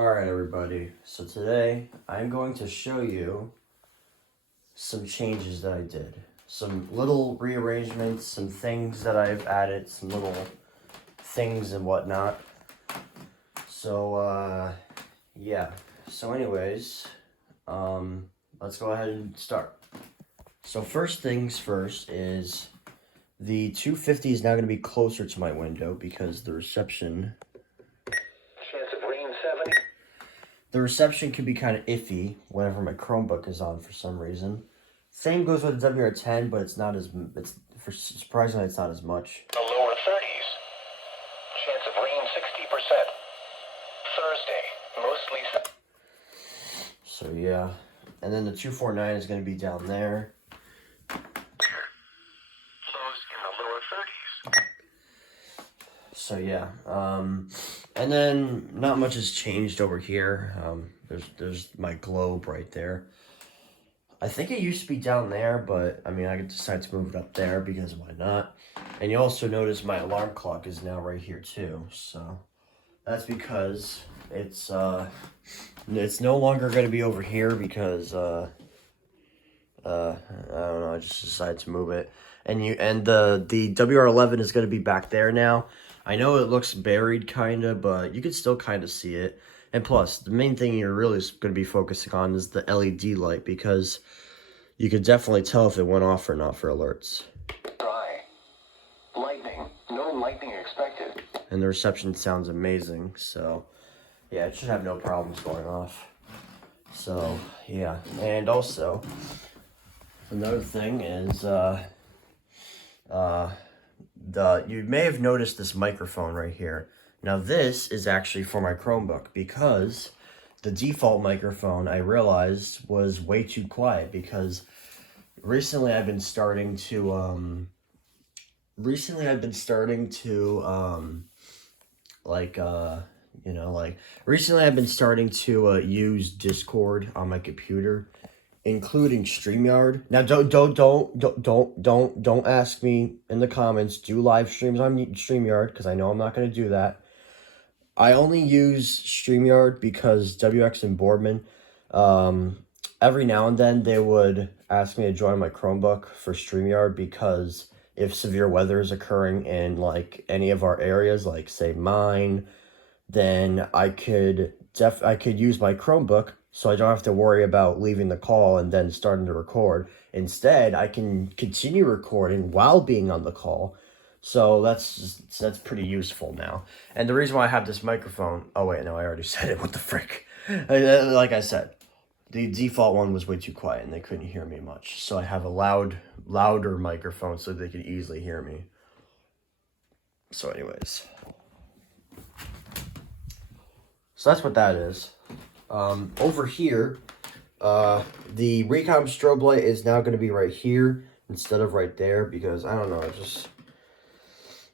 Alright everybody, so today I'm going to show you some changes that I did. Some little rearrangements, some things that I've added, some little things and whatnot. So, yeah. So anyways, let's go ahead and start. So first things first is the 250 is now going to be closer to my window because the reception... The reception can be kind of iffy whenever my Chromebook is on for some reason. Same goes with the WR10, but it's not as surprisingly it's not as much. The lower 30s. Chance of rain 60%. Thursday, mostly. So yeah, and then the 249 is going to be down there. Lows in the lower 30s. So yeah, and then not much has changed over here. There's my globe right there. I think it used to be down there, but I mean I could decide to move it up there because why not? And you also notice my alarm clock is now right here too. So that's because it's no longer going to be over here because I don't know, I just decided to move it. And the WR11 is going to be back there now. I know it looks buried kind of, but you can still kind of see it. And plus, the main thing you're really going to be focusing on is the LED light, because you could definitely tell if it went off or not for alerts. Dry. Lightning. No lightning expected. And the reception sounds amazing, so yeah, it should have no problems going off. So yeah, and also another thing is you may have noticed this microphone right here. Now this is actually for my Chromebook because the default microphone I realized was way too quiet, because recently I've been starting to use Discord on my computer, including StreamYard. Now don't ask me in the comments, do live streams on StreamYard, because I know I'm not going to do that. I only use StreamYard because WX and Boardman, every now and then they would ask me to join my Chromebook for StreamYard, because if severe weather is occurring in like any of our areas, like say mine, then I could use my Chromebook, so I don't have to worry about leaving the call and then starting to record. Instead, I can continue recording while being on the call. So that's pretty useful now. And the reason why I have this microphone... Oh, wait, no, I already said it. What the frick? Like I said, the default one was way too quiet and they couldn't hear me much. So I have a louder microphone so they could easily hear me. So anyways. So that's what that is. Over here, the Recom strobe light is now going to be right here instead of right there, because I don't know,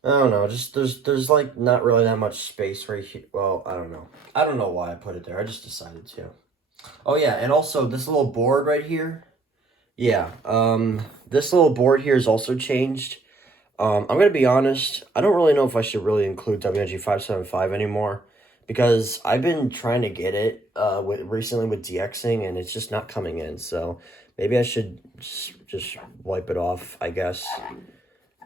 there's like not really that much space right here. Well, I don't know why I put it there. I just decided to. Oh yeah, and also this little board right here. Yeah, this little board here is also changed. I'm gonna be honest, I don't really know if I should really include WNG 575 anymore, because I've been trying to get it recently with DXing and it's just not coming in. So maybe I should just wipe it off, I guess.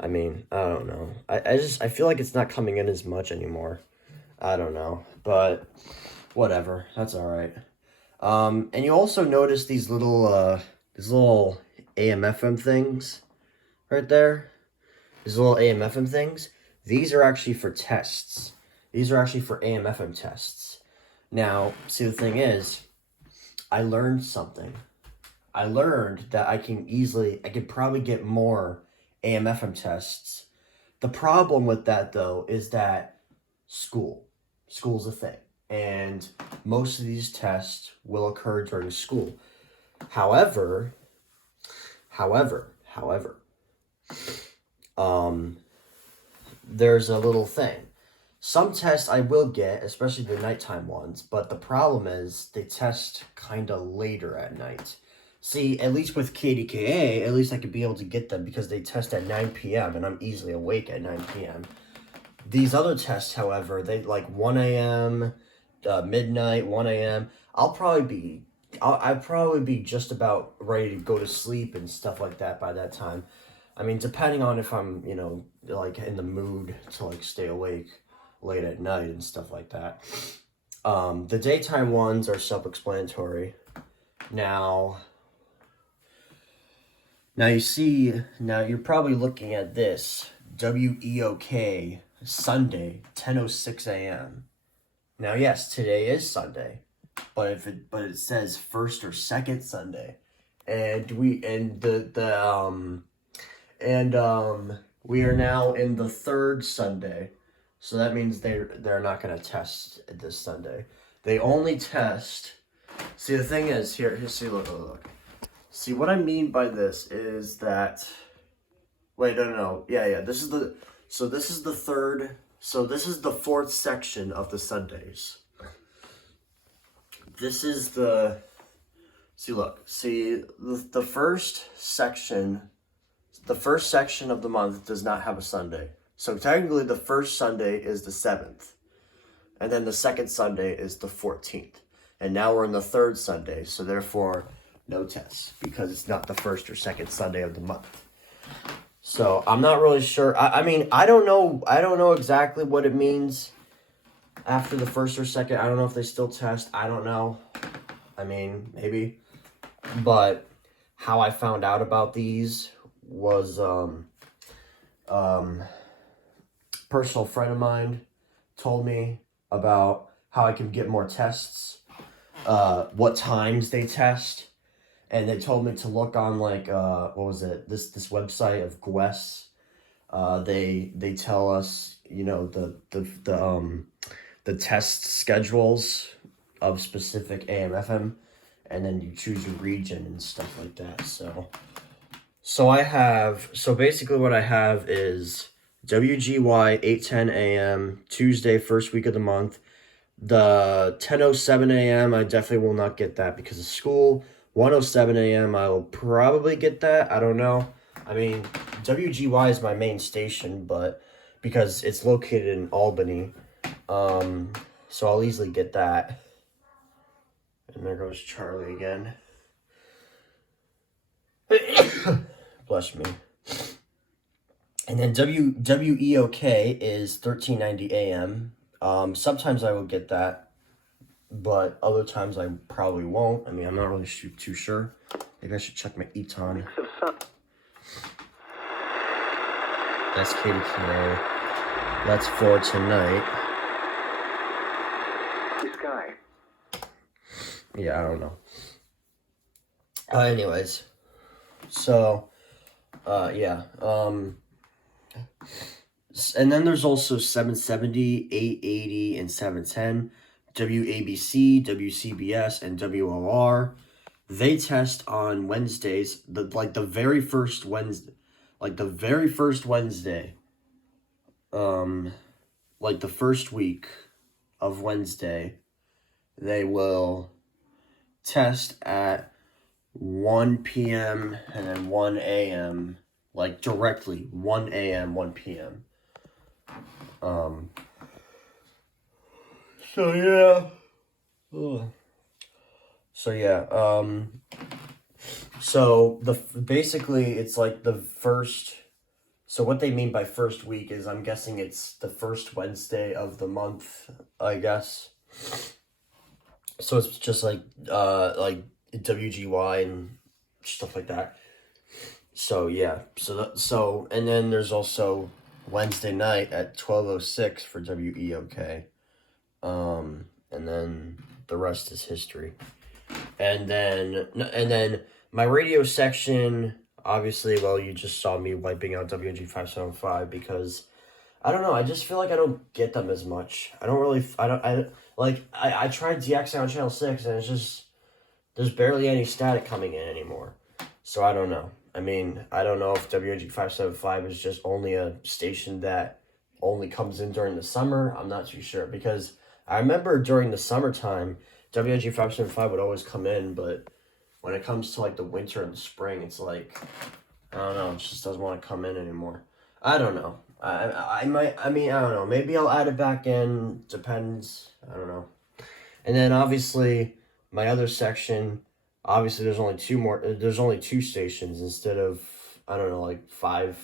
I mean, I don't know. I feel like it's not coming in as much anymore. I don't know, but whatever. That's all right. And you also notice these little AM/FM things right there. These little AM/FM things. These are actually for tests. These are actually for AM/FM tests. Now, see, the thing is, I learned something. I learned that I could probably get more AM/FM tests. The problem with that, though, is that school's a thing, and most of these tests will occur during school. However, there's a little thing. Some tests I will get, especially the nighttime ones, but the problem is they test kind of later at night. See, at least with KDKA, at least I could be able to get them because they test at 9 p.m. and I'm easily awake at 9 p.m. These other tests, however, they like 1 a.m., midnight, 1 a.m. I'll probably be just about ready to go to sleep and stuff like that by that time. I mean, depending on if I'm, like in the mood to like stay awake late at night and stuff like that. The daytime ones are self-explanatory. Now you're probably looking at this. WEOK, Sunday, 10:06 a.m. Now, yes, today is Sunday, but it says first or second Sunday, and we are now in the third Sunday, so that means they're not gonna test this Sunday. They only test. See, the thing is here. See, look. See, what I mean by this is that. Wait, no. Yeah. This is the third. So this is the fourth section of the Sundays. This is the. See, look. See, the first section. The first section of the month does not have a Sunday. So technically, the first Sunday is the 7th, and then the second Sunday is the 14th, and now we're in the third Sunday. So therefore, no tests because it's not the first or second Sunday of the month. So I'm not really sure. I mean, I don't know exactly what it means after the first or second. I don't know if they still test. I don't know. I mean, maybe. But how I found out about these was personal friend of mine told me about how I can get more tests, what times they test. And they told me to look on like what was it? This website of GWES. They tell us, the test schedules of specific AM/FM, and then you choose your region and stuff like that. So basically what I have is WGY 8:10 a.m. Tuesday, first week of the month. The 10:07 a.m. I definitely will not get that because of school. 1:07 a.m. I will probably get that. I don't know. I mean, WGY is my main station, but because it's located in Albany, so I'll easily get that. And there goes Charlie again. Bless me. And then WEOK is 1390 a.m. Sometimes I will get that, but other times I probably won't. I mean, I'm not really too sure. Maybe I should check my Eton. That's KDKA. That's for tonight. Sky. Yeah, I don't know. Anyways. So, yeah. And then there's also 770, 880, and 710. WABC, WCBS, and WOR. They test on Wednesdays. The very first Wednesday. Like the first week of Wednesday, they will test at 1 p.m. and then 1 a.m. Like directly 1 a.m., 1 p.m. So yeah. Ugh. So yeah. So basically it's like the first. So what they mean by first week is, I'm guessing it's the first Wednesday of the month, I guess. So it's just like WGY and stuff like that. So yeah, so and then there's also Wednesday night at 12:06 for WEOK, and then the rest is history. And then my radio section, obviously, well, you just saw me wiping out WNG 575 because I don't know. I just feel like I don't get them as much. I tried DXing on channel 6 and it's just there's barely any static coming in anymore. So I don't know. I mean, I don't know if WNG 575 is just only a station that only comes in during the summer. I'm not too sure because I remember during the summertime, WNG 575 would always come in, but when it comes to like the winter and the spring, it's like, I don't know, it just doesn't want to come in anymore. I don't know. I don't know. Maybe I'll add it back in. Depends. I don't know. And then obviously my other section, obviously there's only two stations instead of, I don't know, like 5.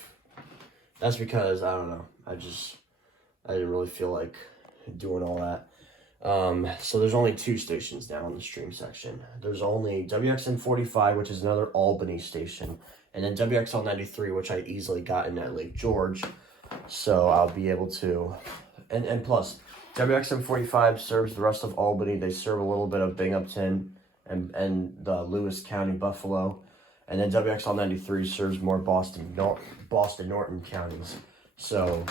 That's because, I don't know, I didn't really feel like doing all that. So there's only 2 stations now in the stream section. There's only WXN 45, which is another Albany station, and then WXL 93, which I easily got in at Lake George. So I'll be able to, and plus, WXM 45 serves the rest of Albany. They serve a little bit of Binghamton and the Lewis County, Buffalo, and then WXL 93 serves more Boston Norton counties. So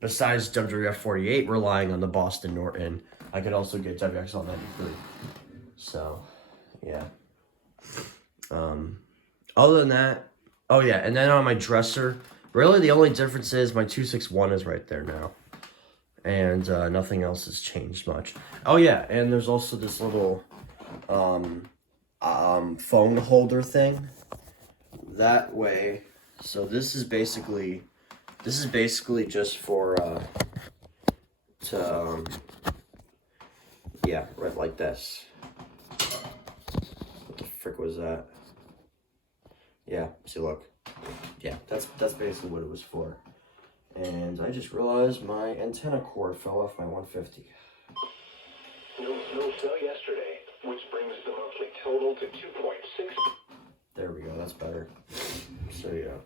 besides WWF 48 relying on the Boston Norton, I could also get WXL 93. So yeah. Other than that, oh yeah, and then on my dresser, really the only difference is my 261 is right there now. And nothing else has changed much. Oh yeah, and there's also this little phone holder thing. That way, so this is basically just for yeah, right like this. What the frick was that? Yeah, see, look. Yeah, that's basically what it was for. And I just realized my antenna cord fell off my 150. No snow yesterday, which brings the monthly total to 2.6. There we go, that's better. So yeah.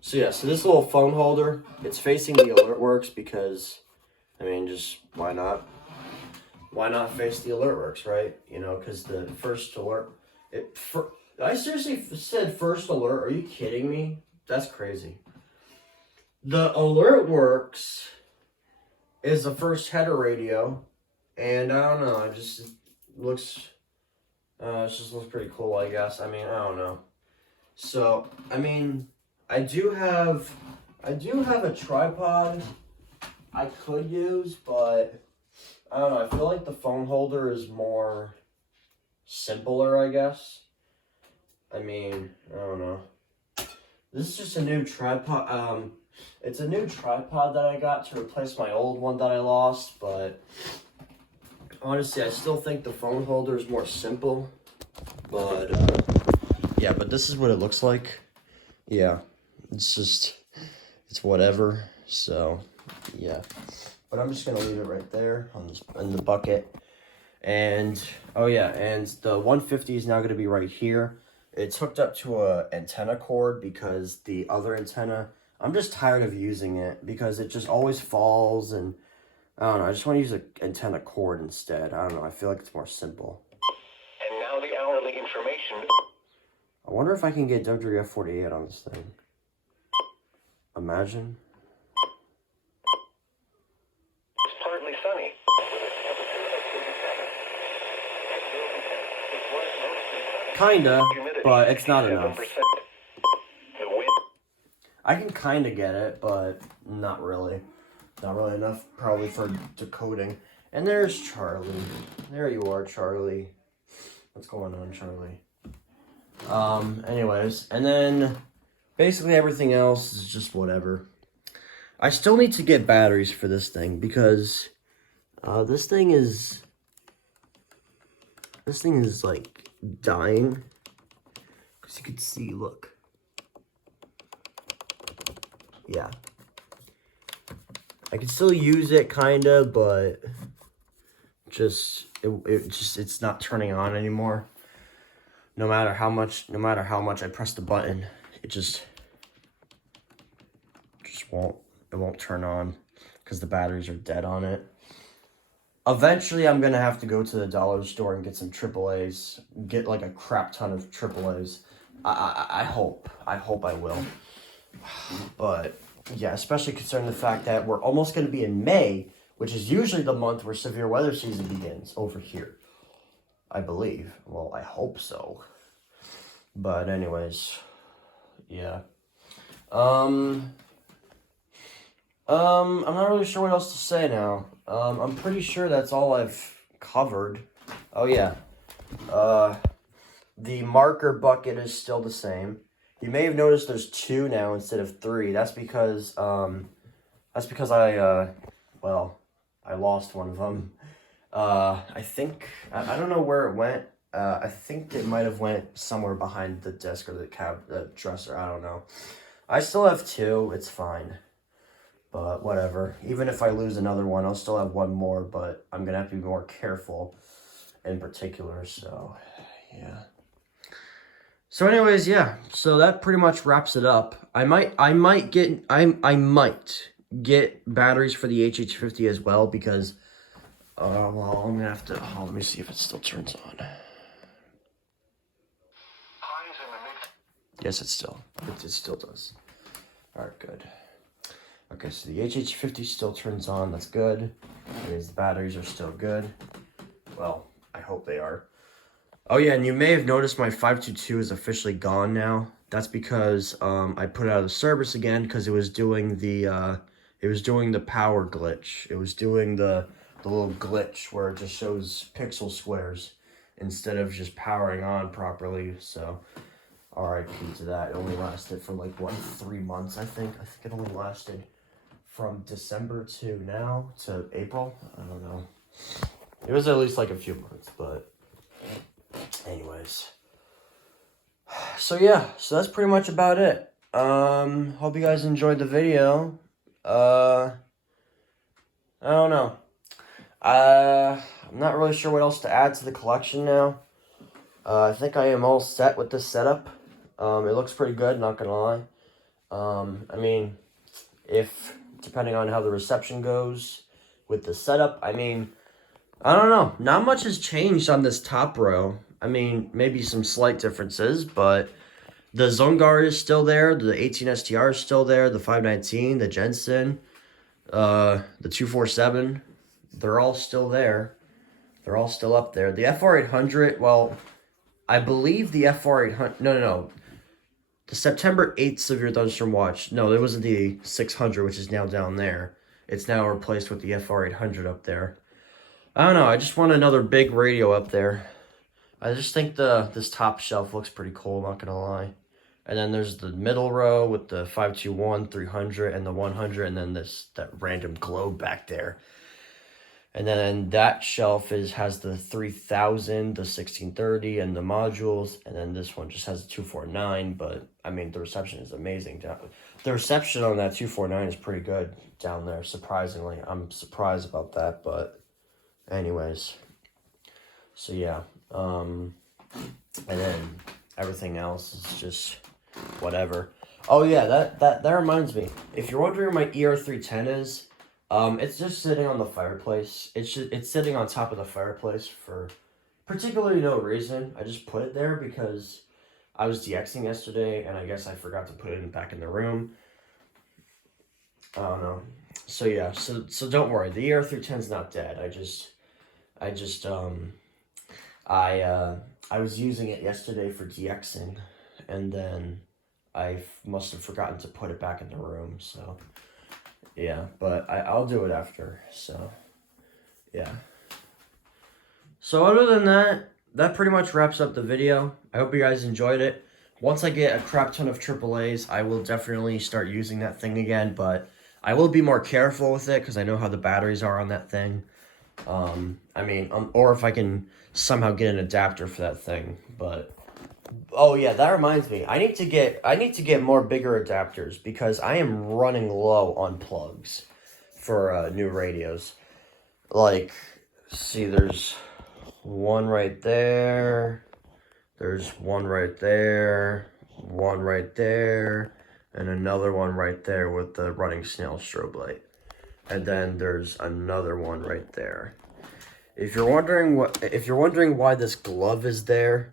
So this little phone holder, it's facing the AlertWorks because, I mean, just why not? Why not face the AlertWorks, right? You know, because the first alert, I seriously said first alert. Are you kidding me? That's crazy. The AlertWorks is the first header radio, and I don't know. It just looks pretty cool, I guess. I mean, I don't know. So I mean, I do have a tripod I could use, but I don't know. I feel like the phone holder is more simpler, I guess. I mean, I don't know. This is just a new tripod. It's a new tripod that I got to replace my old one that I lost, but honestly, I still think the phone holder is more simple. But yeah, but this is what it looks like. Yeah, it's whatever. So yeah, but I'm just gonna leave it right there in the bucket. And oh yeah, and the 150 is now gonna be right here. It's hooked up to a antenna cord because the other antenna, I'm just tired of using it because it just always falls, and I don't know, I just want to use an antenna cord instead. I don't know, I feel like it's more simple. And now the hourly information. I wonder if I can get WWF 48 on this thing. Imagine. It's partly sunny. Kinda, but it's not enough. The wind. I can kinda get it, but not really. Not really enough, probably, for decoding. And there's Charlie. There you are, Charlie. What's going on, Charlie? Anyways, and then basically everything else is just whatever. I still need to get batteries for this thing because this thing is like dying. Because you can see, look. Yeah. I can still use it kinda, but it's not turning on anymore. No matter how much I press the button, it won't turn on because the batteries are dead on it. Eventually, I'm gonna have to go to the dollar store and get some AAAs, get like a crap ton of AAAs. I hope I will. But yeah, especially considering the fact that we're almost gonna be in May, which is usually the month where severe weather season begins over here. I believe. Well, I hope so. But anyways, yeah. I'm not really sure what else to say now. I'm pretty sure that's all I've covered. Oh yeah. The marker bucket is still the same. You may have noticed there's 2 now instead of 3. That's because I lost one of them. I think, I don't know where it went. I think it might have went somewhere behind the desk or the dresser. I don't know. I still have 2. It's fine. But whatever. Even if I lose another one, I'll still have 1 more. But I'm going to have to be more careful in particular. So, yeah. So anyways, yeah. So that pretty much wraps it up. I might get batteries for the HH50 as well because... well, I'm gonna have to. Oh, let me see if it still turns on. Yes, it still does. All right, good. Okay, so the HH50 still turns on. That's good. That means the batteries are still good. Well, I hope they are. Oh yeah, and you may have noticed my 522 is officially gone now. That's because I put it out of service again because it was doing the power glitch. It was doing the little glitch where it just shows pixel squares instead of just powering on properly. So RIP to that. It only lasted for like 3 months, I think. I think it only lasted from December to now to April. I don't know. It was at least like a few months, but anyways. So yeah, so that's pretty much about it. Hope you guys enjoyed the video. I don't know. I'm not really sure what else to add to the collection now. I think I am all set with this setup. It looks pretty good, not gonna lie. I mean, depending on how the reception goes with the setup, I mean, I don't know. Not much has changed on this top row. I mean, maybe some slight differences, but the Zone Guard is still there. The 18 STR is still there. The 519, the Jensen, the 247. They're all still there. They're all still up there. The FR800, well, I believe the FR800... No. The September 8th Severe Thunderstorm Watch. No, it wasn't the 600, which is now down there. It's now replaced with the FR800 up there. I don't know. I just want another big radio up there. I just think this top shelf looks pretty cool, not going to lie. And then there's the middle row with the 521, 300, and the 100, and then that random globe back there. And then that shelf has the 3000, the 1630, and the modules. And then this one just has a 249. But, I mean, the reception is amazing. The reception on that 249 is pretty good down there, surprisingly. I'm surprised about that, but anyways. So, yeah. And then everything else is just whatever. Oh, yeah, that reminds me. If you're wondering where my ER310 is... it's just sitting on the fireplace. It's sitting on top of the fireplace for particularly no reason. I just put it there because I was DXing yesterday, and I guess I forgot to put it back in the room. I don't know. So yeah, so don't worry. The ER310 is not dead. I was using it yesterday for DXing, and then I must have forgotten to put it back in the room. So. Yeah, but I'll do it after, so, yeah. So other than that pretty much wraps up the video. I hope you guys enjoyed it. Once I get a crap ton of AAAs, I will definitely start using that thing again, but I will be more careful with it because I know how the batteries are on that thing. I mean, or if I can somehow get an adapter for that thing, but... Oh yeah, that reminds me. I need to get more bigger adapters because I am running low on plugs for new radios. Like, see, there's one right there. There's one right there. One right there, and another one right there with the running snail strobe light. And then there's another one right there. If you're wondering why this glove is there,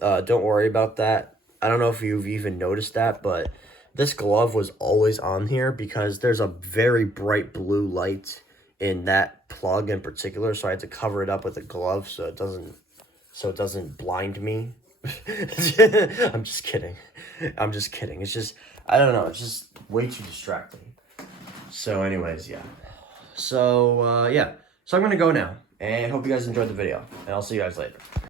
don't worry about that. I don't know if you've even noticed that, but this glove was always on here because there's a very bright blue light in that plug in particular, so I had to cover it up with a glove so it doesn't blind me. I'm just kidding. It's just, I don't know, it's just way too distracting. So anyways, yeah. So, yeah. So I'm going to go now, and hope you guys enjoyed the video, and I'll see you guys later.